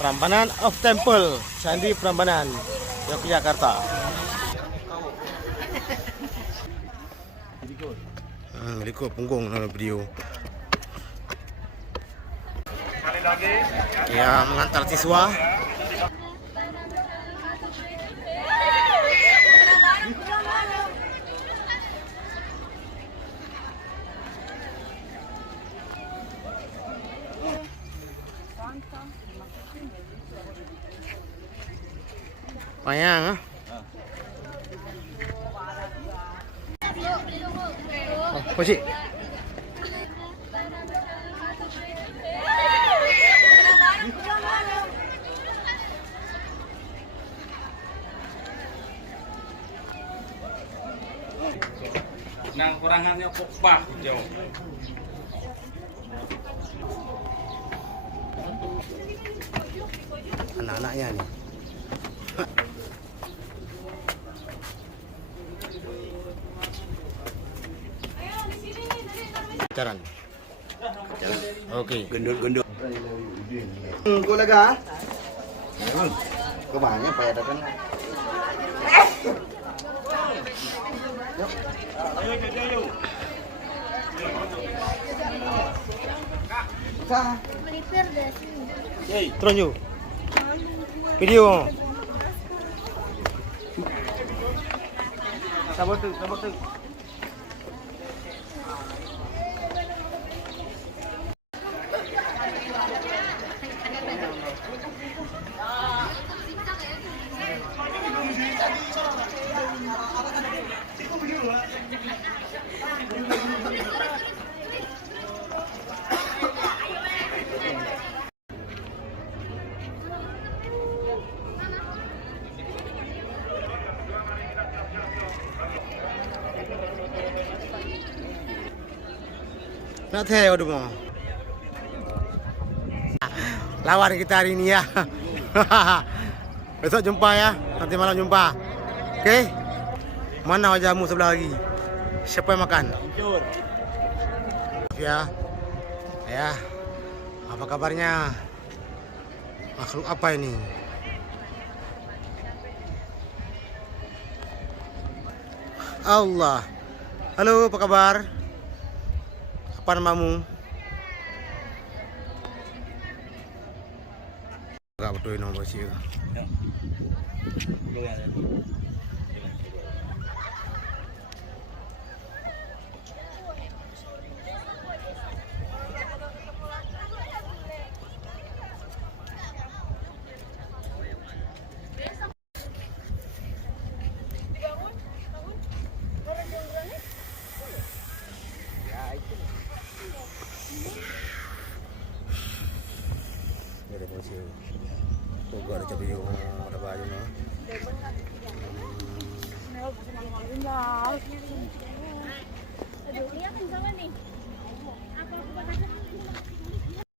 Prambanan of Temple, Candi Prambanan, Yogyakarta. Berikut punggung dalam video. Ya, mengantar siswa. Payang, Posisi. Nang kurangannya kopah jauh. Anak-anaknya nih. Jalan. Oke. Gendut-gendut. Kau lega? Memang. Kau banyak payah datang. Turun yuk. Video. Sabar tu. Nak teh udah mau. Lawan kita hari ini ya. Besok jumpa ya. Nanti malam jumpa. Oke? Mana wajahmu sebelah lagi? Siapa yang makan? Ya. Ya. Apa kabarnya? Makhluk apa ini? Allah. Halo, apa kabar? Apa namamu? Enggak betul nomor sih. Ada posisi. Gua ada cabai yung ada baju no. Aduh, iya kencang nih. Apa aku bakal